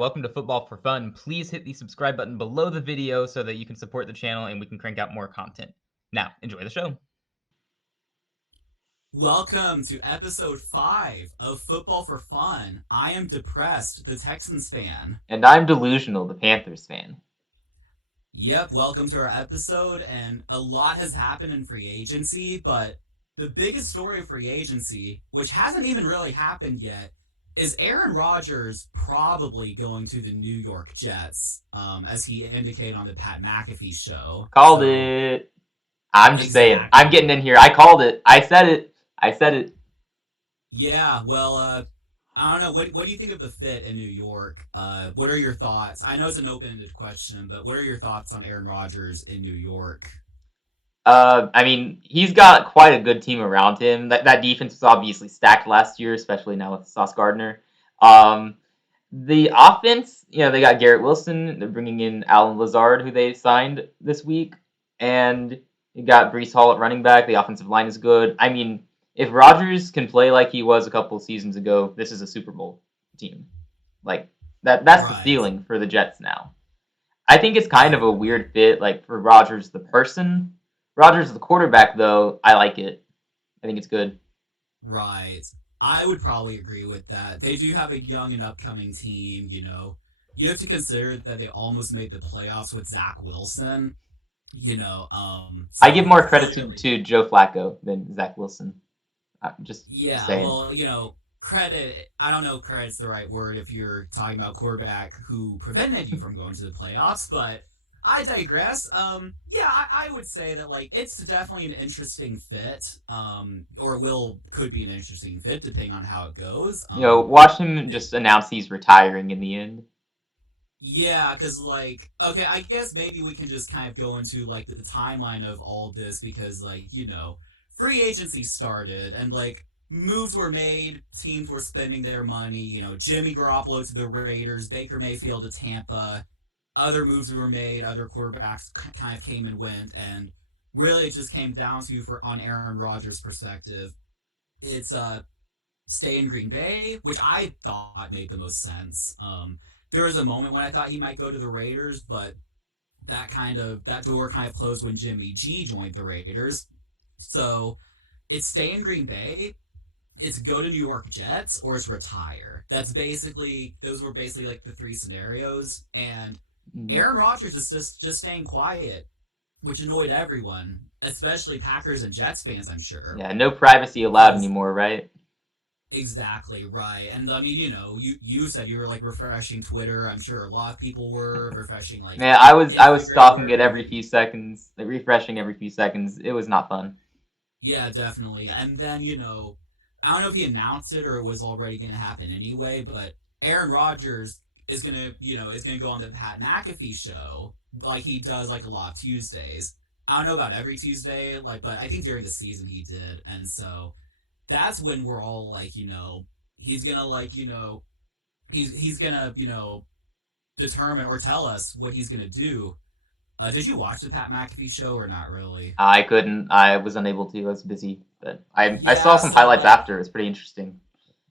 Welcome to Football for Fun. Please hit the subscribe button below the video so that you can support the channel and we can crank out more content. Now, enjoy the show. Welcome to episode 5 of Football for Fun. I am Depressed, the Texans fan. And I'm Delusional, the Panthers fan. Yep, welcome to our episode, and a lot has happened in free agency, but the biggest story of free agency, which hasn't even really happened yet, is Aaron Rodgers probably going to the New York Jets, as he indicated on the Pat McAfee show. Called it. I'm just saying. I'm getting in here. I called it. I said it. Yeah, well, I don't know. What do you think of the fit in New York? What are your thoughts? I know it's an open-ended question, but what are your thoughts on Aaron Rodgers in New York? I mean, he's got quite a good team around him. That defense was obviously stacked last year, especially now with Sauce Gardner. The offense, they got Garrett Wilson. They're bringing in Alan Lazard, who they signed this week, and you got Breece Hall at running back. The offensive line is good. I mean, if Rodgers can play like he was a couple of seasons ago, this is a Super Bowl team. Like that's right. The ceiling for the Jets now. I think it's kind of a weird fit, like for Rodgers the person. Rodgers the quarterback, though, I like it. I think it's good. Right. I would probably agree with that. They do have a young and upcoming team, You have to consider that they almost made the playoffs with Zach Wilson. So I give more credit to Joe Flacco than Zach Wilson. Just saying. Well, credit, I don't know if credit's the right word if you're talking about quarterback who prevented you from going to the playoffs, but I digress. I would say that, it's definitely an interesting fit, or could be an interesting fit, depending on how it goes. Watch him just announce he's retiring in the end. Yeah, because, okay, I guess maybe we can just kind of go into, the timeline of all this, because, free agency started, and, moves were made, teams were spending their money, Jimmy Garoppolo to the Raiders, Baker Mayfield to Tampa, other moves were made, other quarterbacks kind of came and went, and really it just came down to, on Aaron Rodgers' perspective, it's stay in Green Bay, which I thought made the most sense. There was a moment when I thought he might go to the Raiders, but that door kind of closed when Jimmy G joined the Raiders. So it's stay in Green Bay, it's go to New York Jets, or it's retire. Those were basically the three scenarios, and Aaron Rodgers is just staying quiet, which annoyed everyone, especially Packers and Jets fans, I'm sure. Yeah, no privacy allowed anymore, right? Exactly, right. And I mean, you said you were refreshing Twitter. I'm sure a lot of people were refreshing Man, I was stalking it every few seconds, refreshing every few seconds. It was not fun. Yeah, definitely. And then, I don't know if he announced it or it was already going to happen anyway, but Aaron Rodgers is gonna go on the Pat McAfee show like he does a lot of Tuesdays. I don't know about every Tuesday, but I think during the season he did, and so that's when we're all he's gonna he's gonna determine or tell us what he's gonna do. Did you watch the Pat McAfee show or not really? I couldn't. I was unable to. I was busy, but I saw some highlights after. It was pretty interesting.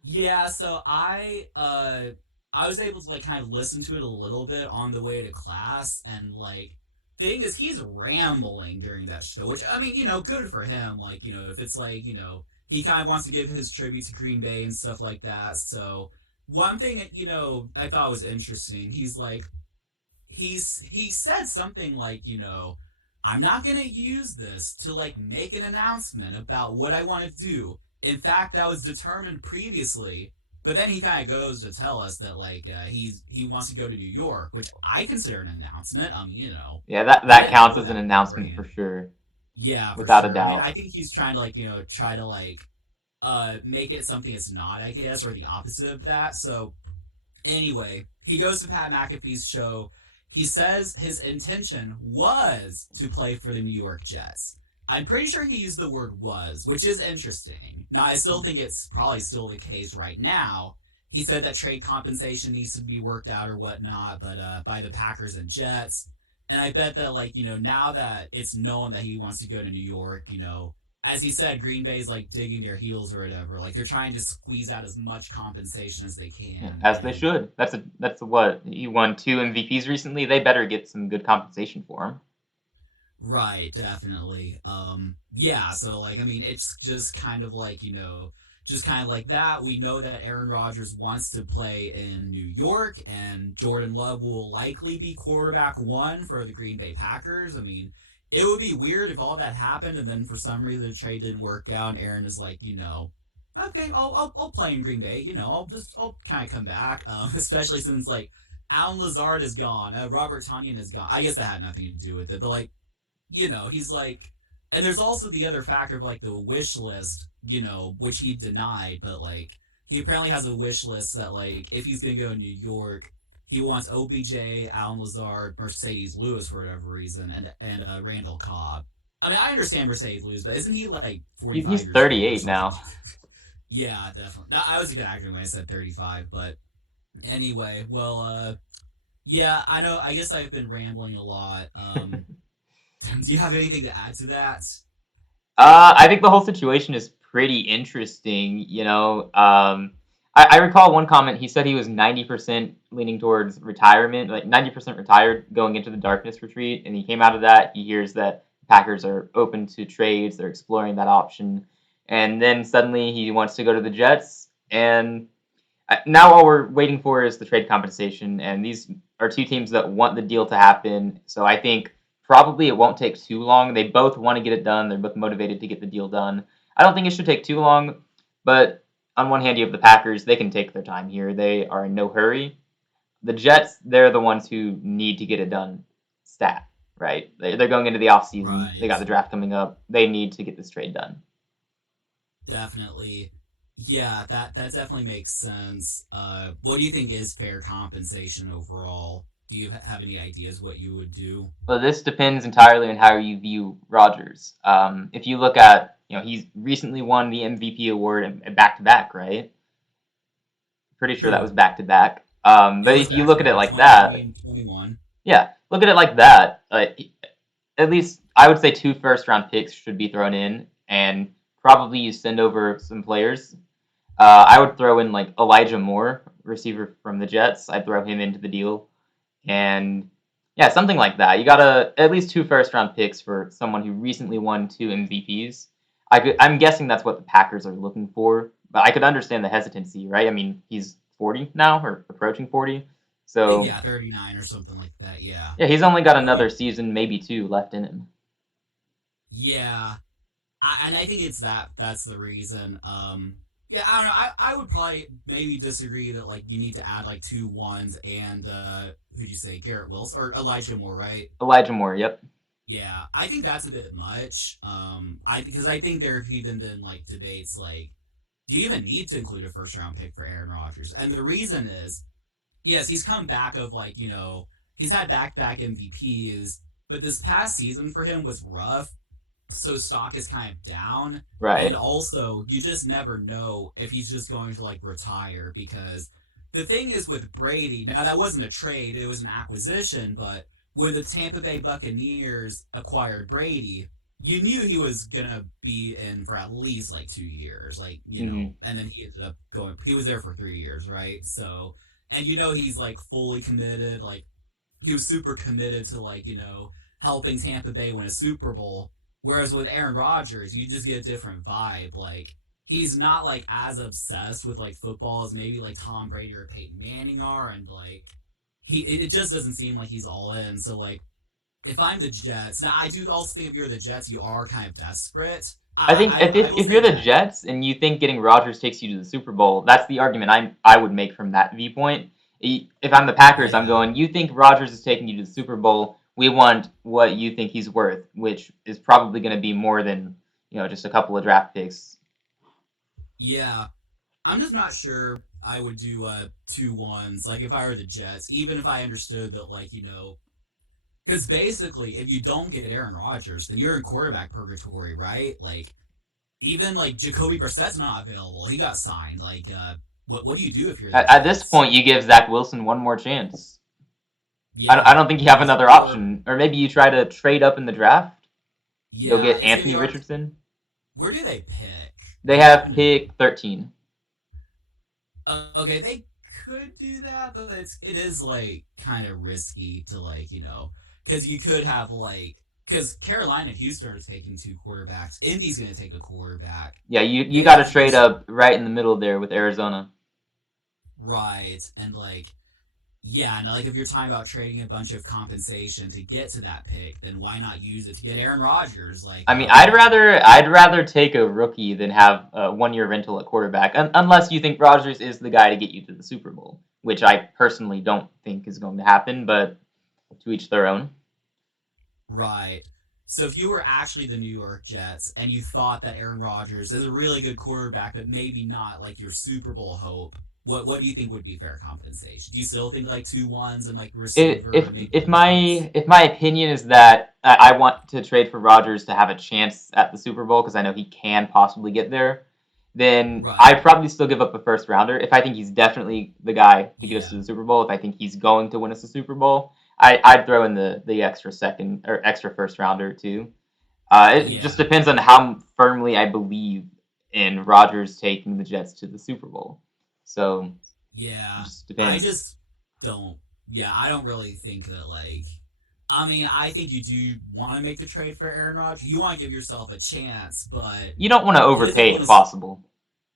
Yeah, so I was able to kind of listen to it a little bit on the way to class, and thing is he's rambling during that show, which I mean, good for him. If it's he kind of wants to give his tribute to Green Bay and stuff like that. So one thing I thought was interesting, he said something I'm not gonna use this to make an announcement about what I want to do. In fact, that was determined previously. But then he kind of goes to tell us that he wants to go to New York, which I consider an announcement. Yeah, that counts as an announcement for sure. Yeah, without a doubt. I mean, I think he's trying to try to make it something it's not, I guess, or the opposite of that. So anyway, he goes to Pat McAfee's show. He says his intention was to play for the New York Jets. I'm pretty sure he used the word was, which is interesting. Now, I still think it's probably still the case right now. He said that trade compensation needs to be worked out or whatnot, but by the Packers and Jets. And I bet that, now that it's known that he wants to go to New York, as he said, Green Bay's like digging their heels or whatever. Like they're trying to squeeze out as much compensation as they can. As they And should. That's what he won 2 MVPs recently. They better get some good compensation for him. right, definitely. Yeah, so like I mean it's just kind of like, just kind of like that. We know that Aaron Rodgers wants to play in New York and Jordan Love will likely be quarterback 1 for the Green Bay Packers. I mean, it would be weird if all that happened and then for some reason the trade didn't work out and Aaron is like, okay, I'll play in Green Bay, I'll kind of come back. Especially since like Alan Lazard is gone, Robert Tonyan is gone. I guess that had nothing to do with it, but like he's like, and there's also the other factor of like the wish list, which he denied, but like he apparently has a wish list that like if he's gonna go to New York, he wants OBJ, Alan Lazard, Mercedes Lewis for whatever reason, and Randall Cobb. I mean, I understand Mercedes Lewis, but isn't he like 45 He's years 38 old? now. Yeah, definitely. No, I was a good actor when I said 35, but anyway, well, yeah, I know. I guess I've been rambling a lot. Do you have anything to add to that? I think the whole situation is pretty interesting. I recall one comment. He said he was 90% leaning towards retirement, like 90% retired going into the darkness retreat. And he came out of that. He hears that Packers are open to trades. They're exploring that option. And then suddenly he wants to go to the Jets. And now all we're waiting for is the trade compensation. And these are two teams that want the deal to happen. So I think probably it won't take too long. They both want to get it done. They're both motivated to get the deal done. I don't think it should take too long, but on one hand, you have the Packers. They can take their time here. They are in no hurry. The Jets, they're the ones who need to get it done stat, right? They're going into the offseason. They got Right. the draft coming up. They need to get this trade done. Definitely. Yeah, that definitely makes sense. What do you think is fair compensation overall? Do you have any ideas what you would do? Well, this depends entirely on how you view Rodgers. If you look at, he's recently won the MVP award back to back, right? Pretty sure that was Who? back to back. It But was if you back look to at it back like 2020 that, and 21. yeah, look at it like that. At least I would say 2 first round picks should be thrown in, and probably you send over some players. I would throw in like Elijah Moore, receiver from the Jets. I'd throw him into the deal, and yeah, something like that. You gotta at least 2 first round picks for someone who recently won 2 MVPs. I'm guessing that's what the Packers are looking for, but I could understand the hesitancy, right? I mean, he's 40 now or approaching 40, I think so yeah, 39 or something like that. Yeah. yeah, he's only got I mean, another season, maybe 2, left in him. yeah. And I think it's that's the reason. Yeah, I don't know. I would probably maybe disagree that like you need to add like 2 1s and who'd you say, Garrett Wilson or Elijah Moore, right? Elijah Moore, yep. Yeah, I think that's a bit much. Because I think there have even been like debates like, do you even need to include a first round pick for Aaron Rodgers? And the reason is, yes, he's come back of like he's had back to back MVPs, but this past season for him was rough, so stock is kind of down. And Right. also, you just never know if he's just going to like retire because the thing is with Brady, now that wasn't a trade, it was an acquisition, but when the Tampa Bay Buccaneers acquired Brady, you knew he was gonna be in for at least like 2 years, like Hmm. and then he ended up going. He was there for 3 years, right? So, and he's like fully committed, like he was super committed to like helping Tampa Bay win a Super Bowl. Whereas with Aaron Rodgers, you just get a different vibe. Like he's not like as obsessed with like football as maybe like Tom Brady or Peyton Manning are, and like it just doesn't seem like he's all in. So like if I'm the Jets, now I do also think if you're the Jets, you are kind of desperate. I think I will if say you're the that. Jets and you think getting Rodgers takes you to the Super Bowl, that's the argument I would make from that viewpoint. If I'm the Packers, I'm Yeah, going, you think Rodgers is taking you to the Super Bowl? We want what you think he's worth, which is probably going to be more than just a couple of draft picks. yeah. I'm just not sure I would do 2 1s. Like if I were the Jets, even if I understood that like because basically if you don't get Aaron Rodgers, then you're in quarterback purgatory, right? Like even like Jacoby Brissett's not available. He got signed. Like what do you do if you're the At this Jets? point, you give Zach Wilson one more chance. I Yeah, don't think you have another or option, or maybe you try to trade up in the draft. Go yeah, get it's gonna be Anthony hard. Richardson. Where do they pick? They What have happened to? pick 13. Okay, they could do that, but it is like kind of risky to like because you could have like because Carolina and Houston are taking two quarterbacks. Indy's going to take a quarterback. Yeah, you got Maybe to trade Houston, up right in the middle there with Arizona. right? And like yeah, and like if you're talking about trading a bunch of compensation to get to that pick, then why not use it to get Aaron Rodgers? Like I that mean, would be I'd rather take a rookie than have a 1 year rental at quarterback, unless you think Rodgers is the guy to get you to the Super Bowl, which I personally don't think is going to happen. But to each their own. right. So if you were actually the New York Jets and you thought that Aaron Rodgers is a really good quarterback, but maybe not like your Super Bowl hope, what do you think would be fair compensation? Do you still think like 2 1s and like receiver If or maybe if a defense? my opinion is that I want to trade for Rodgers to have a chance at the Super Bowl because I know he can possibly get there, then Right. I'd probably still give up a first rounder if I think he's definitely the guy to get us Yeah. to the Super Bowl. If I think he's going to win us the Super Bowl, I'd throw in the extra second or extra first rounder too. It just Yeah. depends on how firmly I believe in Rodgers taking the Jets to the Super Bowl. So it Yeah. just I depends. just don't yeah, I don't really think that like I mean, I think you do want to make the trade for Aaron Rodgers. You want to give yourself a chance, but You don't want to he doesn't overpay want if to possible.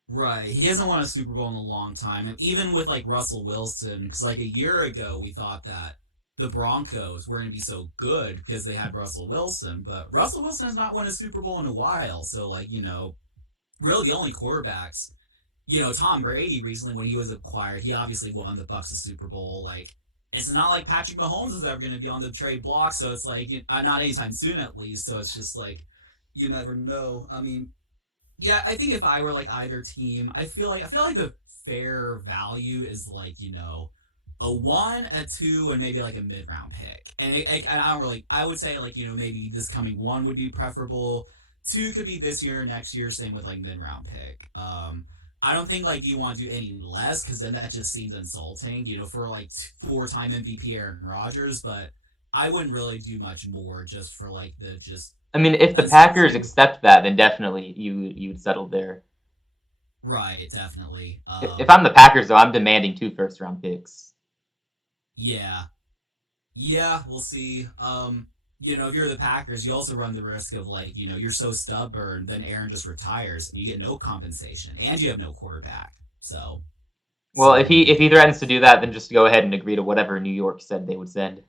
right. He hasn't won a Super Bowl in a long time. And even with like Russell Wilson, because like a year ago we thought that the Broncos were going to be so good because they had Russell Wilson, but Russell Wilson has not won a Super Bowl in a while. So like, really the only quarterbacks, Tom Brady recently when he was acquired, he obviously won the Bucks a Super Bowl. Like it's not like Patrick Mahomes is ever going to be on the trade block, so it's like not anytime soon at least. So it's just like you never know. I mean, yeah, I think if I were like either team, I feel like the fair value is like a 1, a 2, and maybe like a mid round pick. And I don't really. I would say like maybe this coming 1 would be preferable. 2 could be this year or next year. Same with like mid round pick. I don't think like you want to do any less because then that just seems insulting. For like 4-time MVP Aaron Rodgers, but I wouldn't really do much more just for like the just I mean, if the Packers insulting. accept that, then definitely you'd settle there. Right, definitely. If I'm the Packers, though, I'm demanding 2 first round picks. Yeah. Yeah, we'll see. If you're the Packers, you also run the risk of like, you're so stubborn, then Aaron just retires and you get no compensation and you have no quarterback. So it's Well, not if really he threatens to do that, then just go ahead and agree to whatever New York said they would send.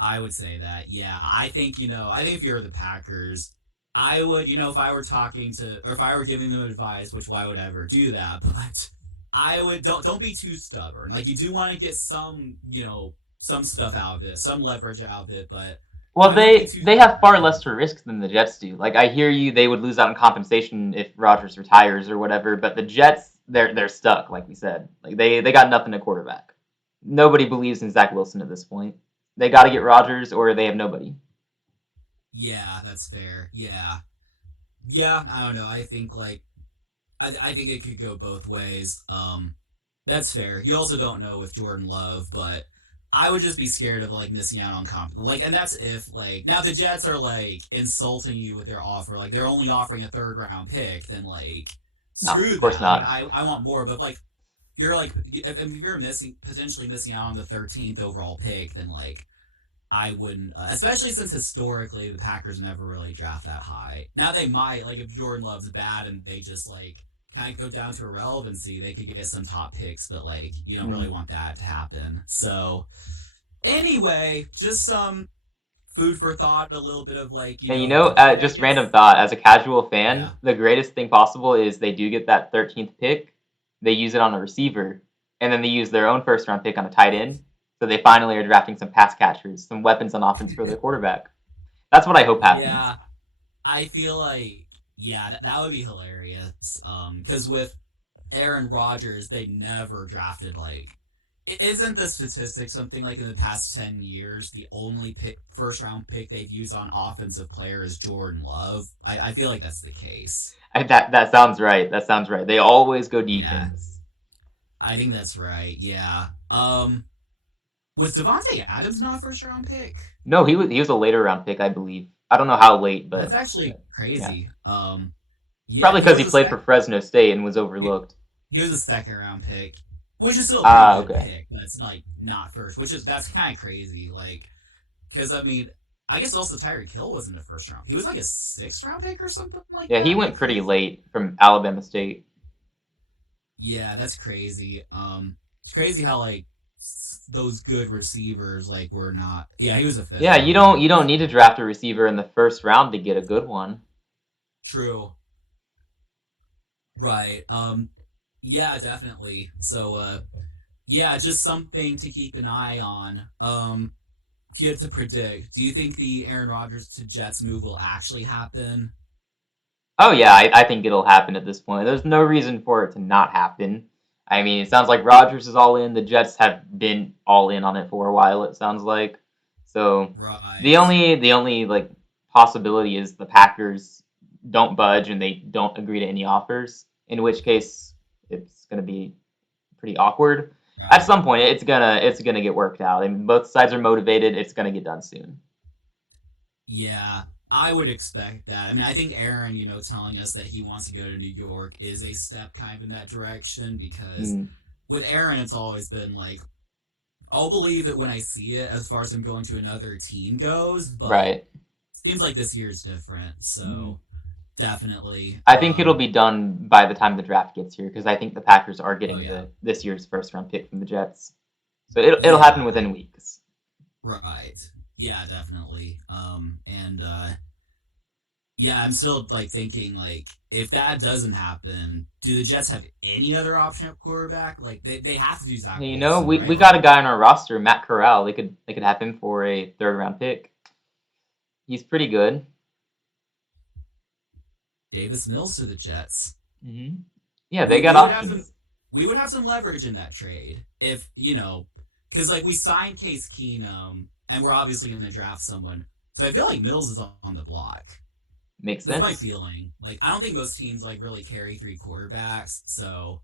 I would say that. Yeah. I think if you're the Packers, I would, if I were talking to or if I were giving them advice, which why would I ever do that, but I would don't be too stubborn. Like you do want to get some stuff out of it, some leverage out of it, but Well, I wouldn't be too they have far stubborn. less to risk than the Jets do. Like I hear you, they would lose out on compensation if Rodgers retires or whatever, but the Jets, they're stuck, like we said. Like they got nothing at quarterback. Nobody believes in Zach Wilson at this point. They got to get Rodgers, or they have nobody. Yeah, that's fair. Yeah. Yeah, I don't know. I think like I think it could go both ways. That's fair. You also don't know with Jordan Love, but I would just be scared of like missing out on like, and that's if like now the Jets are like insulting you with their offer, like they're only offering a third round pick, then like No, screw of course that. Like not. I want more, but like you're like if you're potentially missing out on the 13th overall pick, then like I wouldn't, especially since historically the Packers never really draft that high. Now they might, like if Jordan Love's bad and they just like kind of go down to irrelevancy, they could get some top picks, but like you don't really Mm. want that to happen. So anyway, just some food for thought, a little bit of like And thinking, I just random guess. thought, as a casual fan, Yeah. the greatest thing possible is they do get that 13th pick, they use it on a receiver, and then they use their own first round pick on a tight end. So they finally are drafting some pass catchers, some weapons on offense for their quarterback. That's what I hope happens. Yeah, I feel like yeah, that would be hilarious. Because with Aaron Rodgers, they never drafted like. Isn't the statistic something like in the past 10 years, the only first round pick they've used on offensive player is Jordan Love? I feel like that's the case. That sounds right. That sounds right. They always go Yeah, defense. I think that's right. Yeah. Was Devontae Adams not a first round pick? No, he was a later round pick, I believe. I don't know how late, That's but actually yeah. crazy. Yeah, Probably he because he was a played for Fresno State and was he, overlooked. he was a second round pick, which is still a pretty Ah, good okay. pick. That's like not first, that's kind of crazy. Like, because I mean, I guess also Tyreek Hill wasn't a first round. He was like a sixth round pick or something like Yeah, he that. went Like pretty crazy. late from Alabama State. Yeah, that's crazy. It's crazy how like those good receivers like were not. Yeah, he was a fifth Yeah, rounder. you don't need to draft a receiver in the first round to get a good one. True. Right. Yeah, definitely. So yeah, just something to keep an eye on. If you had to predict, do you think the Aaron Rodgers to Jets move will actually happen? Oh yeah, I think it'll happen at this point. There's no reason for it to not happen. I mean, it sounds like Rodgers is all in. The Jets have been all in on it for a while. It sounds like. So Right. the only like possibility is the Packers don't budge and they don't agree to any offers. In which case, it's gonna be pretty awkward. At Right. some point, it's gonna get worked out. I mean, both sides are motivated. It's gonna get done soon. Yeah, I would expect that. I mean, I think Aaron, telling us that he wants to go to New York is a step kind of in that direction because Mm, with Aaron, it's always been like, I'll believe it when I see it as far as him going to another team goes, but right. seems like this year's different. Mm. So definitely. I think it'll be done by the time the draft gets here because I think the Packers are Oh getting yeah. the this year's first round pick from the Jets. So it'll Yeah, happen within weeks. right. Yeah, definitely. And yeah, I'm still like thinking like if that doesn't happen, do the Jets have any other option at quarterback? Like they have to do Zach You know, Wilson, we right? got Like a guy on our roster, Matt Corral. They could have him for a third round pick. He's pretty good. Davis Mills to the Jets. Yeah, they We got we would have some options. we would have some leverage in that trade if because like we signed Case Keenum and we're obviously going to draft someone. So I feel like Mills is on the block. Makes That's my sense. feeling. Like I don't think most teams like really carry three quarterbacks. So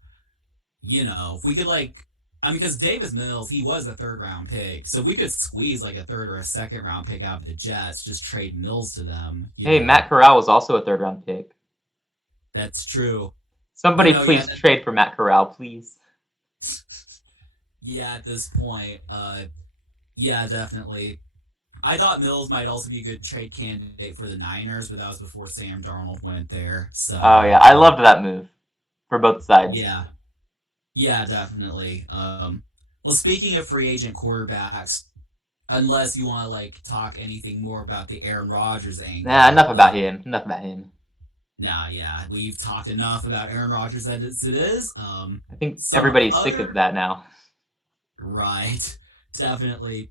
if we could like, I mean, because Davis Mills, he was a third round pick, so we could squeeze like a third or a second round pick out of the Jets, just trade Mills to them. Hey, Matt Corral was also a third round pick. That's true. But Somebody no, yeah, please trade for Matt Corral, please. yeah. At this point, yeah, definitely. I thought Mills might also be a good trade candidate for the Niners, but that was before Sam Darnold went there. Oh So, yeah, I loved that move for both sides. yeah, yeah, definitely. Well, speaking of free agent quarterbacks, unless you want to like talk anything more about the Aaron Rodgers Nah, angle. enough about him. Enough about him. Nah, yeah, we've talked enough about Aaron Rodgers as it is. I think Some everybody's sick of other that now. right, definitely.